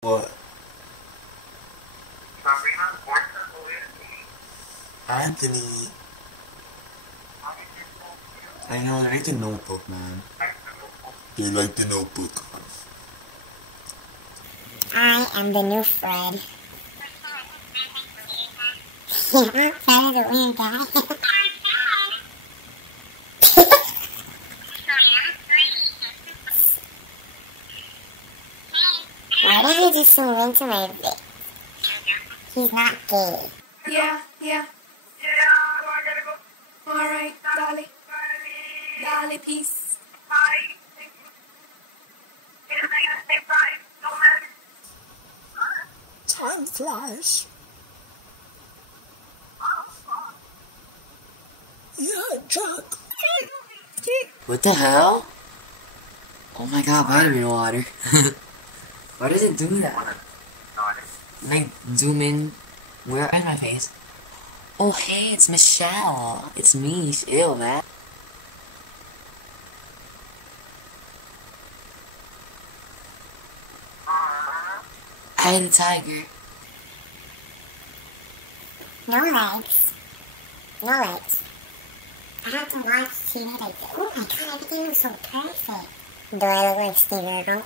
What? Anthony. I know, I like the Notebook, man. Do you like the Notebook? I am the new Fred. Yeah, Fred is a weird guy. Why did he just zoom into my face? He's not gay. Yeah. Alright, Dolly. Dolly, peace. Time flies. Yeah, Chuck. What the hell? Oh my god, vitamin water. Why does it do that? Like, zoom in. Where is my face? Oh, hey, it's Michelle. It's me. Ew, man. Hi, the tiger. No legs. No legs. I have to watch TV like, oh my god, everything looks so perfect. Do I look like Steve Urkel?